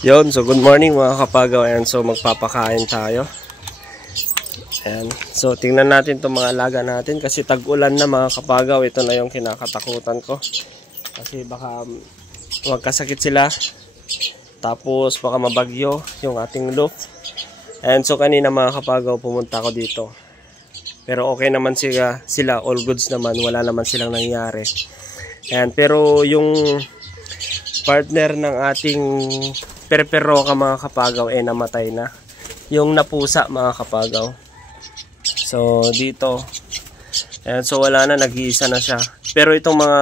Yon, so good morning mga kapagaw. Ayan, so magpapakain tayo. Ayan, so tingnan natin itong mga alaga natin kasi tag-ulan na mga kapagaw. Ito na yung kinakatakutan ko kasi baka magkasakit sila, tapos baka mabagyo yung ating roof. Ayan, so kanina mga kapagaw pumunta ako dito, pero okay naman sila, all goods naman, wala naman silang nangyari. Ayan, pero yung partner ng ating perperoka mga kapagaw namatay na, yung napusa mga kapagaw. So dito, ayan, so wala na, nag-iisa na siya. Pero itong mga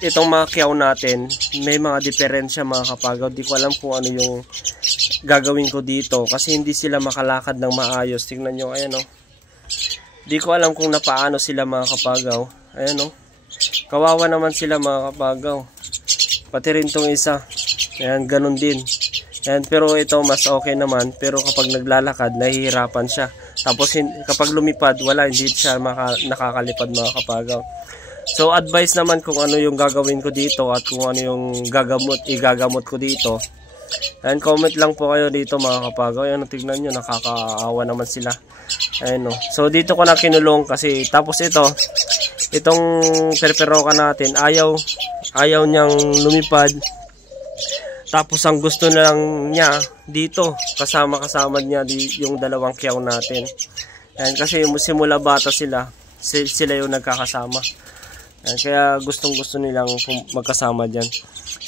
itong mga kiyaw natin, may mga diferensya mga kapagaw. Di ko alam kung ano yung gagawin ko dito kasi hindi sila makalakad ng maayos. Tingnan nyo, ayan o. Di ko alam kung napaano sila mga kapagaw. Ayan o, kawawa naman sila mga kapagaw. Pati rin tong isa, ayan, ganun din. Ayan, pero ito mas okay naman, pero kapag naglalakad nahihirapan siya. Tapos kapag lumipad, wala, hindi siya nakakalipad mga kapagaw. So advice naman kung ano yung gagawin ko dito at kung ano yung igagamot ko dito. Ayan, comment lang po kayo dito mga kapagaw. Ayan, tignan nyo, nakakaawa naman sila. Ayan o. So dito ko na kinulong kasi, tapos itong perperoka natin, ayaw niyang lumipad. Tapos ang gusto na lang niya dito, kasama niya yung dalawang kiyaw natin. Ayan, kasi simula bata sila yung nagkakasama. Ayan, kaya gustong nilang magkasama dyan.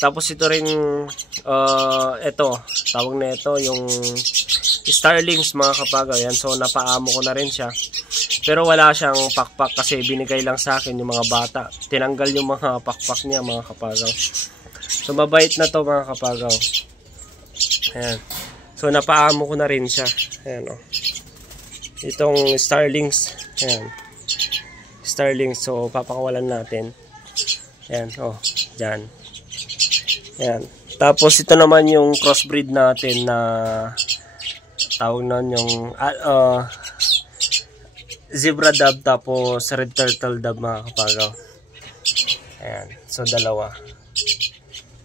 Tapos ito rin, tawag na ito, yung starlings mga kapagaw. Ayan, so napaamo ko na rin siya. Pero wala siyang pakpak kasi binigay lang sa akin yung mga bata. Tinanggal yung mga pakpak niya mga kapagaw. So mabait na to mga kapagaw. Ayan. So napaamo ko na rin siya. Ayan o. Itong starlings. Ayan. Starlings. So papakawalan natin. Ayan o. Dyan. Ayan. Tapos ito naman yung crossbreed natin na tawag na yung zebra dove tapos red turtle dove mga kapagaw. Ayan. So dalawa.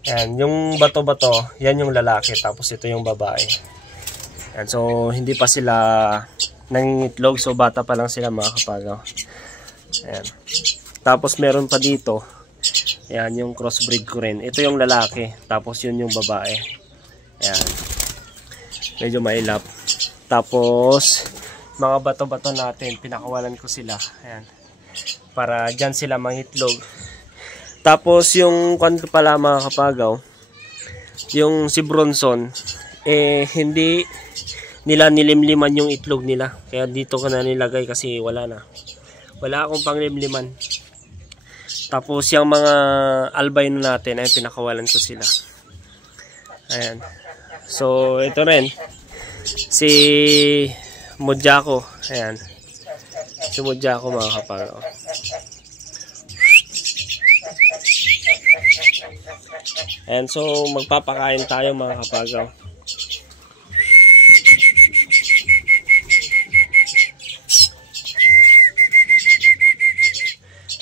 Ayan. Yung bato-bato, yan yung lalaki. Tapos ito yung babae. Ayan. So hindi pa sila nangingitlog. So bata pa lang sila mga kapagaw. Ayan. Tapos meron pa dito. Ayan, yung crossbreed ko rin. Ito yung lalaki. Tapos yun yung babae. Ayan. Medyo mailap. Tapos mga bato-bato natin, pinakawalan ko sila. Ayan. Para dyan sila mangitlog. Tapos yung kanto pala mga kapagaw, yung si Bronson, hindi nila nilimliman yung itlog nila. Kaya dito ko na nilagay kasi wala na. Wala akong panglimliman. Tapos yung mga albino natin, ay pinakawalan ko sila. Ayan. So ito rin, si Mojako. Ayan. Si Mojako mga kapagaw. Ayan, so magpapakain tayo mga kapagaw.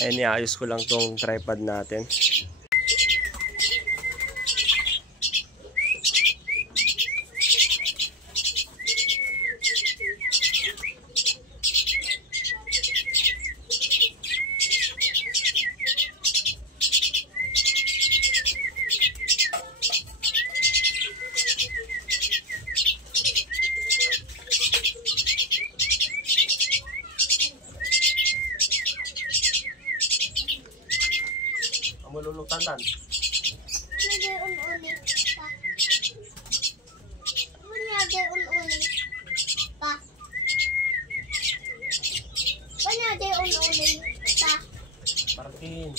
Ayan, iayos ko lang tong tripod natin. Malulutan. Partin.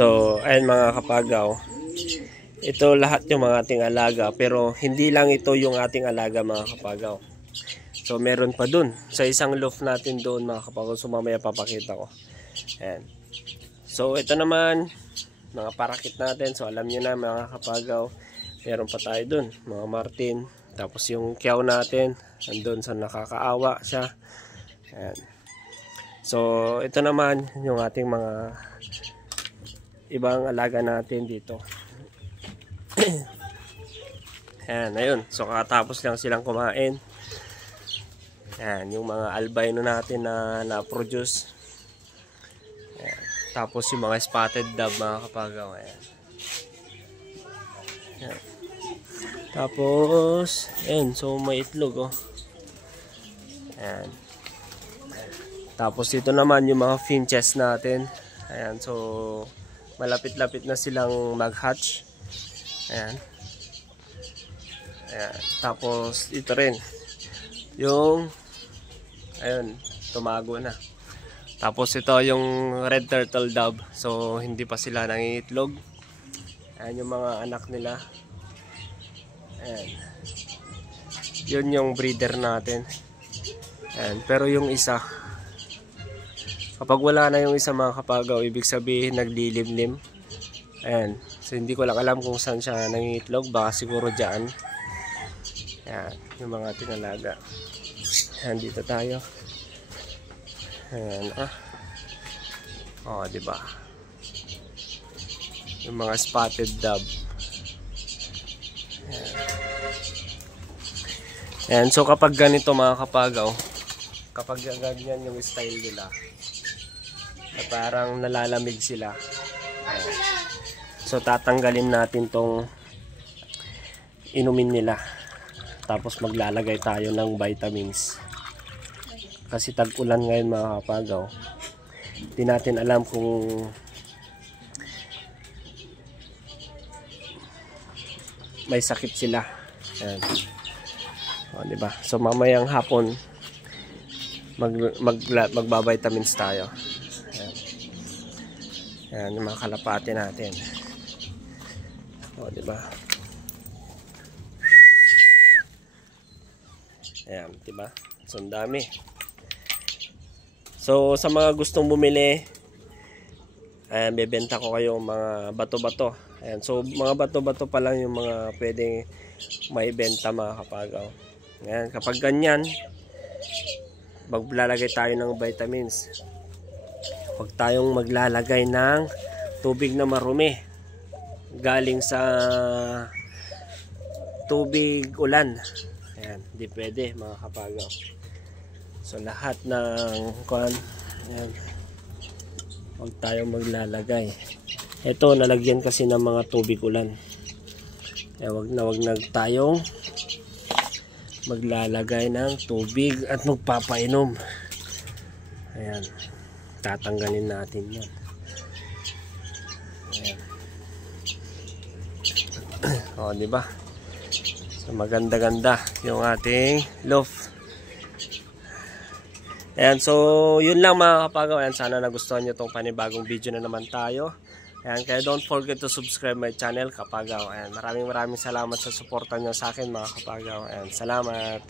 So, ayan mga kapagaw. Ito lahat yung mga ating alaga. Pero hindi lang ito yung ating alaga mga kapagaw. So, meron pa dun. Sa isang loft natin doon mga kapagaw. So, mamaya papakita ko. Ayan. So, ito naman, mga parakit natin. So, alam nyo na mga kapagaw. Meron pa tayo dun. Mga Martin. Tapos yung kyaw natin. Andun sa nakakaawa siya. Ayan. So, ito naman yung ating mga ibang alaga natin dito. Ayan, ayun. So, katapos lang silang kumain. Ayan, yung mga albino natin na na-produce. Ayan. Tapos yung mga spotted dove mga kapagaw. Ayan. Ayan. Tapos, ayan. So, may itlog, oh. Ayan. Tapos, dito naman yung mga finches natin. Ayan, so malapit-lapit na silang mag-hatch. Ayan. Ayan. Tapos, ito rin. Yung, ayun, tumago na. Tapos, ito yung red turtle dove. So, hindi pa sila nangingitlog. Ayan yung mga anak nila. Ayan. Yun yung breeder natin. Ayan. Pero yung isa, kapag wala na yung isa mga kapagaw, ibig sabihin naglilimlim. Ayan. So hindi ko lang alam kung saan siya nangingitlog. Baka siguro dyan. Ayan. Yung mga tinalaga. Ayan. Dito tayo. Ayan. Diba? Yung mga spotted dove. Ayan. Ayan. So kapag ganito mga kapagaw, kapag ganyan yung style nila, parang nalalamig sila. Ayan. So tatanggalin natin tong inumin nila. Tapos maglalagay tayo ng vitamins. Kasi tag-ulan ngayon mga kapagaw. Hindi natin alam kung may sakit sila. Ayan. Diba? So mamayang hapon magbabitamins tayo. Ayan. Ayan yung mga kalapati natin. O, diba? Ayan, diba? So, ang dami. So, sa mga gustong bumili, ayan, bebenta ko kayo mga bato-bato. Ayan, so, mga bato-bato pa lang yung mga pwedeng maibenta mga kapagaw. Ayan, kapag ganyan, maglalagay tayo ng vitamins. Huwag tayong maglalagay ng tubig na marumi galing sa tubig ulan. Ayan, di pwede mga kapagaw. So lahat ng kuan, ayan, huwag tayong maglalagay. Ito nalagyan kasi ng mga tubig ulan. Kaya wag na tayong maglalagay ng tubig at magpapainom. Ayan, tatanggalin natin yan. Ayan. O, diba? So maganda-ganda yung ating loaf. Ayan, so yun lang mga kapagaw. Ayan, sana nagustuhan nyo itong panibagong video na naman tayo. Ayan, kaya don't forget to subscribe my channel, Kapagaw. Ayan, maraming salamat sa suporta nyo sa akin mga kapagaw. Ayan, salamat.